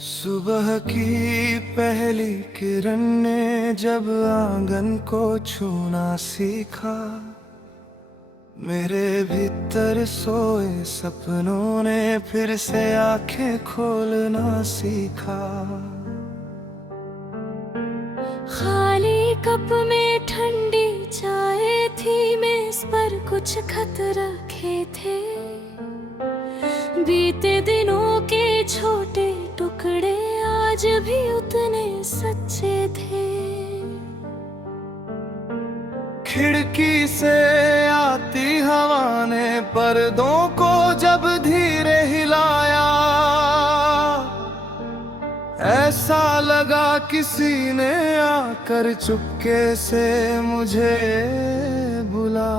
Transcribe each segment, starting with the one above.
सुबह की पहली किरण ने जब आंगन को छूना सीखा, मेरे भीतर सोए सपनों ने फिर से आंखें खोलना सीखा। खाली कप में ठंडी चाय थी, मेज पर कुछ खत रखे थे। बीते दिनों के छोटे टुकड़े आज भी उतने सच्चे थे। खिड़की से आती हवा ने पर्दों को जब धीरे हिलाया, ऐसा लगा किसी ने आकर चुपके से मुझे बुला।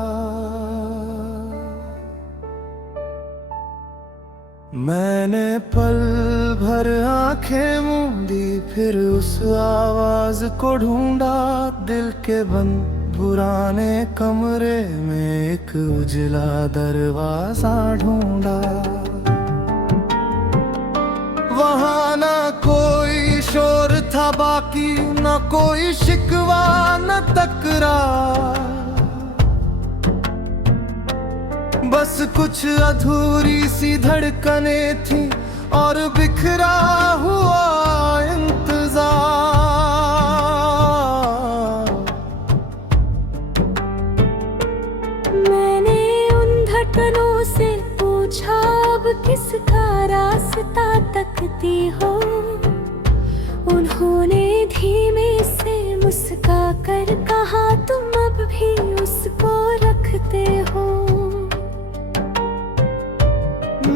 मैंने पल भर आंखें मूंदी, फिर उस आवाज को ढूंढा। दिल के बंद पुराने कमरे में एक उजला दरवाजा ढूंढा। वहाँ ना कोई शोर था बाकी, न कोई शिकवा न तकरार, बस कुछ अधूरी सी धड़कनें थी और बिखरा हुआ इंतजार। मैंने उन धड़कनों से पूछा, अब किसका रास्ता तकती हो। उन्होंने धीमे से मुस्का कर कहा, तुम अब भी उसको रखते हो।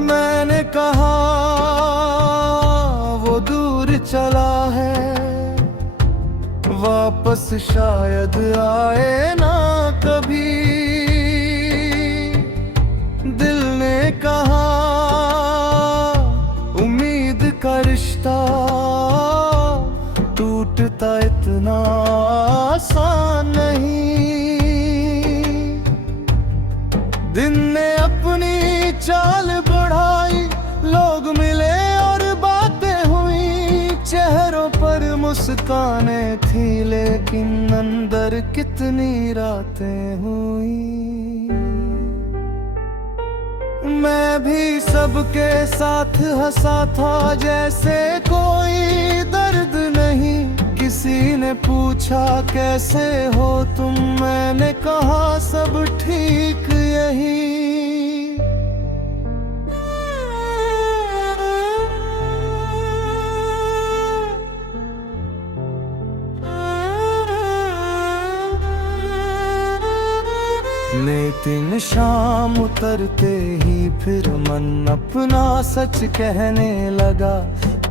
मैंने कहा वो दूर चला है, वापस शायद आए ना कभी। दिल ने कहा उम्मीद का रिश्ता टूटता इतना आसान नहीं। दिन ने अपनी चाल बढ़ाई, लोग मिले और बातें हुई। चेहरों पर मुस्कानें थी, लेकिन अंदर कितनी रातें हुई। मैं भी सबके साथ हंसा था जैसे कोई दर्द नहीं। किसी ने पूछा कैसे हो तुम, मैंने कहा सब ठीक यही। लेकिन शाम उतरते ही फिर मन अपना सच कहने लगा।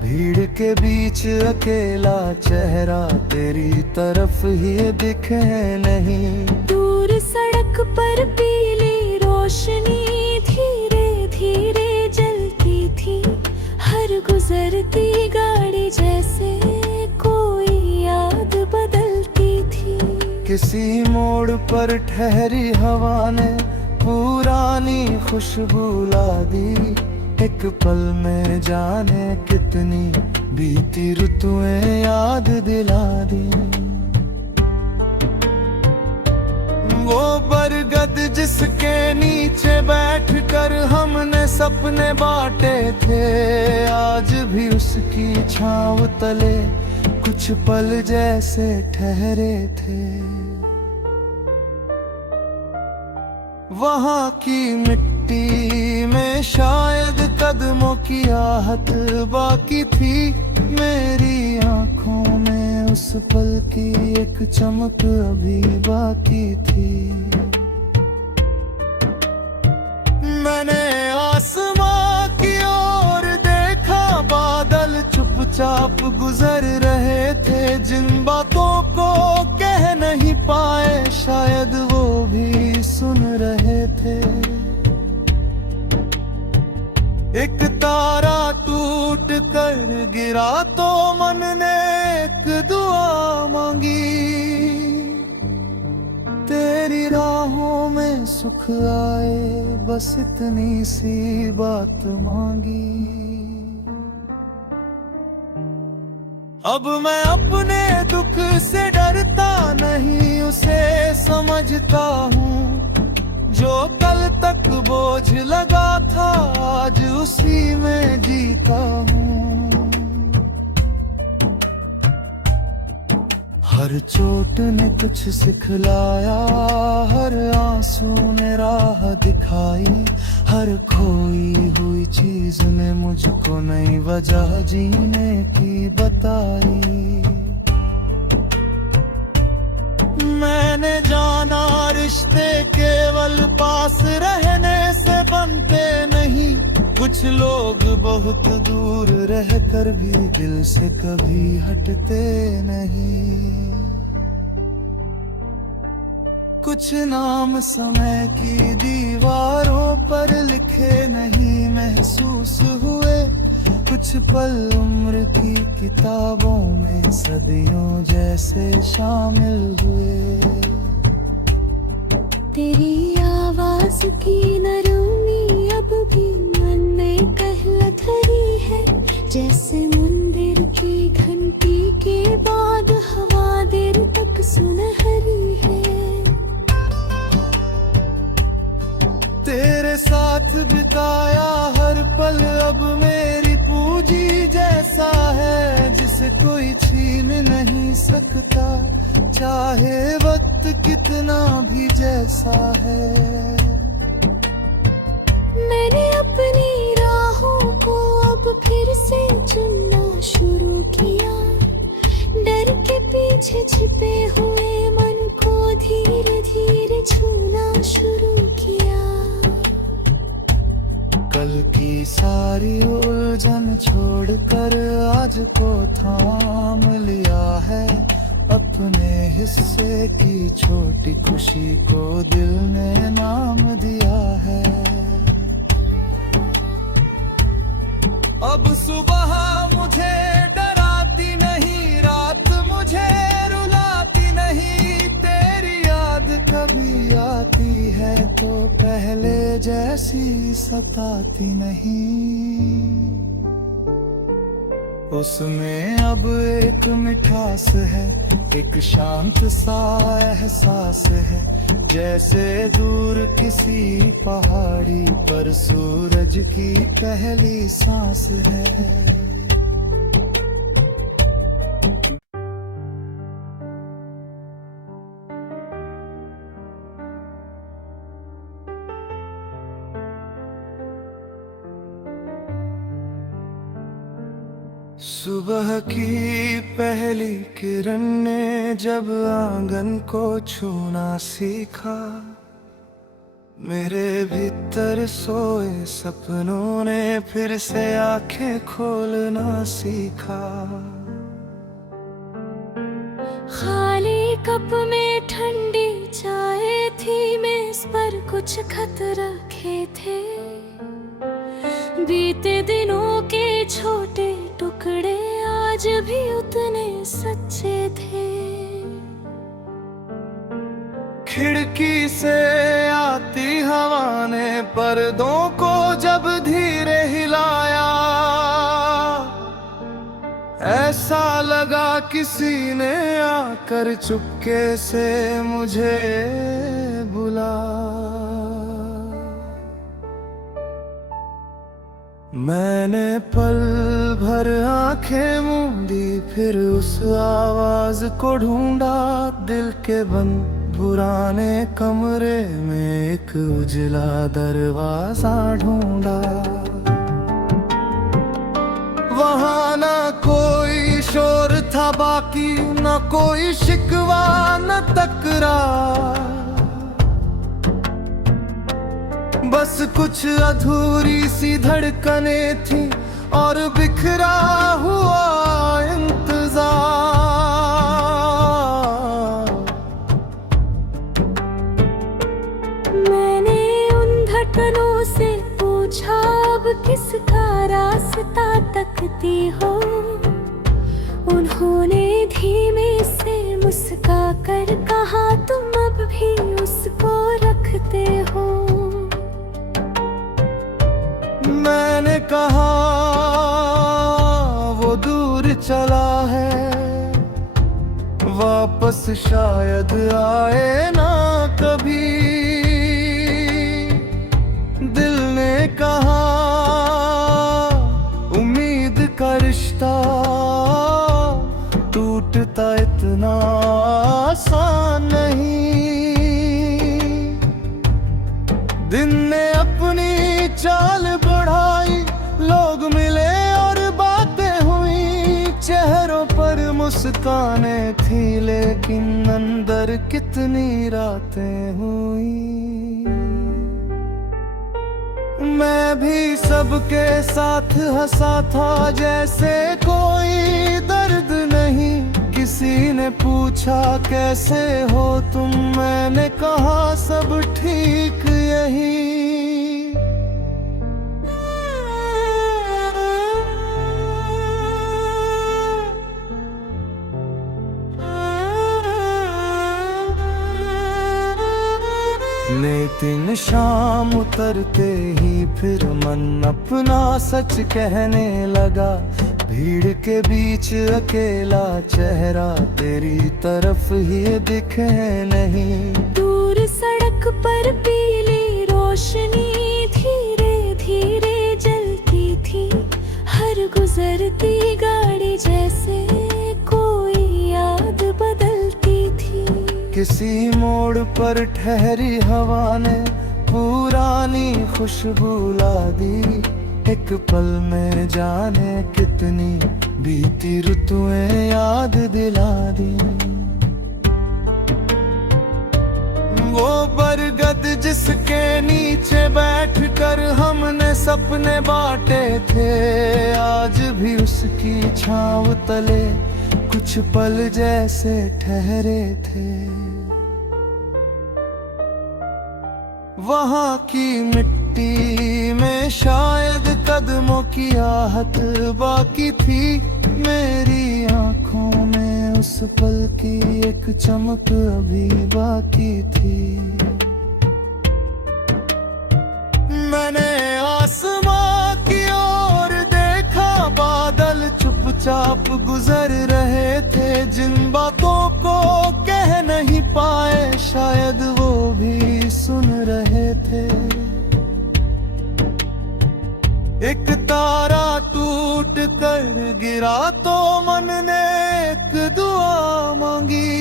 भीड़ के बीच अकेला चेहरा तेरी तरफ ही दिखे नहीं। दूर सड़क पर पीली रोशनी धीरे धीरे जलती थी। हर गुजरती गाड़ी जैसे कोई याद बदलती थी। किसी मोड़ पर ठहरी हवा ने पुरानी खुशबू ला दी। एक पल में जाने कितनी बीती ऋतुएं याद दिला दी। वो बरगद जिसके नीचे बैठकर हमने सपने बांटे थे, आज भी उसकी छांव तले कुछ पल जैसे ठहरे थे। वहाँ की मिट्टी में शायद कदमों की आहट बाकी थी। मेरी आंखों में उस पल की एक चमक अभी बाकी थी। मैंने आसमां की ओर देखा, बादल चुपचाप गुजर रहे थे। जिन बातों को कह नहीं पाए शायद वो भी सुन रहे थे। एक तारा टूट कर गिरा तो मन ने एक दुआ मांगी। तेरी राहों में सुख आए, बस इतनी सी बात मांगी। अब मैं अपने दुख से डरता नहीं, उसे समझता हूँ। जो कल तक बोझ लगा था, आज उसी में जीता हूँ। हर चोट ने कुछ सिखलाया, हर आंसू ने राह दिखाई, हर खोई हुई चीज ने मुझको नई वजह जीने की बताई। मैंने जाना रिश्ते केवल पास रहने से बनते नहीं, कुछ लोग बहुत दूर रहकर भी दिल से कभी हटते नहीं। कुछ नाम समय की दीवारों पर लिखे नहीं महसूस हुए, कुछ पल उम्र की किताबों में सदियों जैसे शामिल हुए। तेरी आवाज की नरमी अब भी मन में कहलत रही है, जैसे मंदिर की घंटी के बाद हवा देर तक सुनहरी है। तेरे साथ बिताया हर पल अब मेरी पूंजी जैसा है, जिसे कोई छीन नहीं सकता, चाहे वक्त कितना भी जैसा है। मैंने अपनी राहों को अब फिर से चुनना शुरू किया, डर के पीछे छिपे हुए मन को धीरे धीरे छूना शुरू किया। कल की सारी उलझन छोड़कर आज को थाम लिया है, अपने हिस्से की छोटी खुशी को दिल ने नाम दिया है। अब सुबह मुझे डराती नहीं, रात मुझे रुलाती नहीं, तेरी याद कभी आती है तो पहले जैसी सताती नहीं। उसमें अब एक मिठास है, एक शांत सा एहसास है, जैसे दूर किसी पहाड़ी पर सूरज की पहली सांस है। सुबह की पहली किरण ने जब आंगन को छूना सीखा, मेरे भीतर सोए सपनों ने फिर से आंखें खोलना सीखा। खाली कप में ठंडी चाय थी, मेज पर कुछ खत रखे थे, बीते दिनों के छोटे टुकड़े आज भी उतने सच्चे थे। खिड़की से आती हवा ने पर्दों को जब धीरे हिलाया, ऐसा लगा किसी ने आकर चुपके से मुझे बुला। मैंने पल भर आंखें मूंदी, फिर उस आवाज को ढूंढा, दिल के बंद पुराने कमरे में एक उजला दरवाजा ढूंढा। वहाँ ना कोई शोर था बाकी, न कोई शिकवा न तकरार, बस कुछ अधूरी सी धड़कनें थी और बिखरा हुआ इंतजार। मैंने उन धड़कनों से पूछा, अब किसका रास्ता तकती हो? उन्होंने धीमे से मुस्का कर कहा, तुम अब भी उसको रखते हो। मैंने कहा वो दूर चला है, वापस शायद आए ना कभी। दिल ने कहा उम्मीद का रिश्ता टूटता इतना आसान नहीं। दिन ने अपनी चाल बढ़ाई, लोग मिले और बातें हुई, चेहरों पर मुस्कानें थी लेकिन अंदर कितनी रातें हुई। मैं भी सबके साथ हंसा था जैसे कोई दर्द नहीं। किसी ने पूछा कैसे हो तुम, मैंने कहा सब ठीक यही। लेकिन शाम उतरते ही फिर मन अपना सच कहने लगा। भीड़ के बीच अकेला चेहरा तेरी तरफ ही दिखे नहीं। दूर सड़क पर पीली रोशनी धीरे धीरे जलती थी। हर गुजरती गाड़ी जैसे कोई याद बदलती थी। किसी मोड़ पर ठहरी हवा ने पुरानी खुशबू ला दी। एक पल में जाने कितनी बीती ऋतुएं याद दिला दी। वो बरगद जिसके नीचे बैठकर हमने सपने बांटे थे, आज भी उसकी छांव तले कुछ पल जैसे ठहरे थे। वहाँ की मिट्टी में शायद कदमों की आहट बाकी थी। मेरी आंखों में उस पल की एक चमक अभी बाकी थी। मैंने आसमां की ओर देखा, बादल चुपचाप गुजर रहे थे। जिन बातों को कह नहीं पाए शायद वो भी सुन रहे थे। एक तारा टूट कर गिरा तो मन ने एक दुआ मांगी।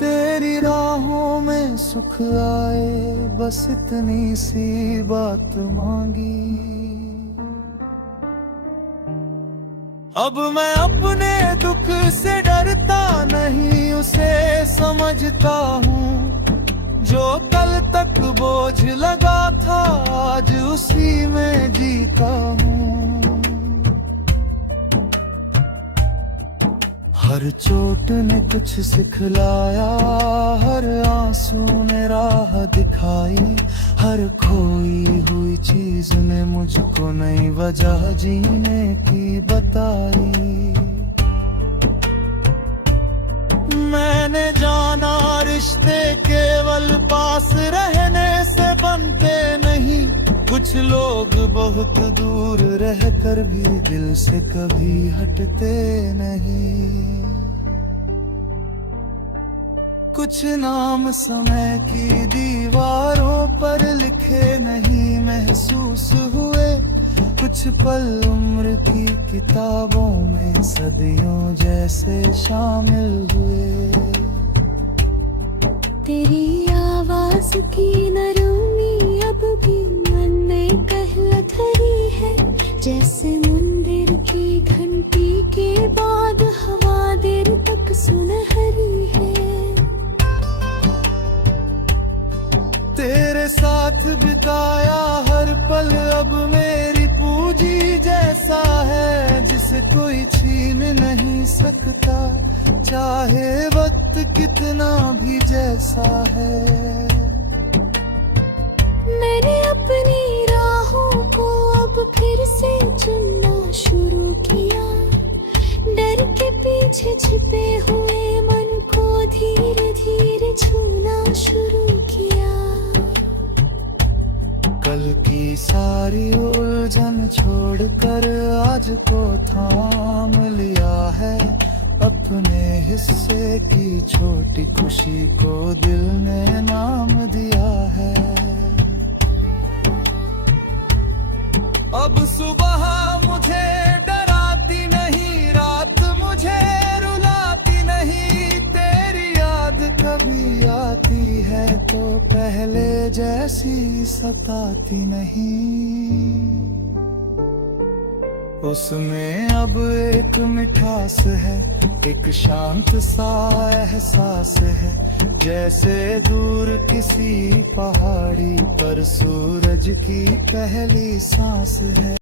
तेरी राहों में सुख आए बस इतनी सी बात मांगी। अब मैं अपने दुख से डरता नहीं, उसे समझता हूँ। जो कल तक बोझ लगा था आज उसी में जीता हूँ। हर चोट ने कुछ सिखलाया, हर आंसू ने राह दिखाई। हर खोई हुई चीज ने मुझको नई वजह जीने की बताई। मैंने जाना रिश्ते केवल पास रहने से बनते नहीं। कुछ लोग बहुत दूर रहकर भी दिल से कभी हटते नहीं। कुछ नाम समय की दीवारों पर लिखे नहीं महसूस हुए। कुछ पल उम्र की किताबों में सदियों जैसे शामिल हुए। तेरी आवाज की नरमी अब भी मन में कहलत रही है। जैसे मंदिर की घंटी के बाद हवा देर तक सुनहरी है। तेरे साथ बिताया हर पल अब मेरी पूंजी जैसा है, जिसे कोई छीन नहीं सकता चाहे वक्त कितना भी जैसा है। मैंने अपनी राहों को अब फिर से चुनना शुरू किया। डर के पीछे छिपे हुए मन को धीरे धीरे छूना शुरू किया। कल की सारी उलझन छोड़कर आज को थाम लिया है। अब अपने हिस्से की छोटी खुशी को दिल ने नाम दिया है। अब सुबह मुझे डराती नहीं, रात मुझे रुलाती नहीं, तेरी याद कभी आती है तो पहले जैसी सताती नहीं। उसमें अब एक मिठास है, एक शांत सा एहसास है, जैसे दूर किसी पहाड़ी पर सूरज की पहली सांस है।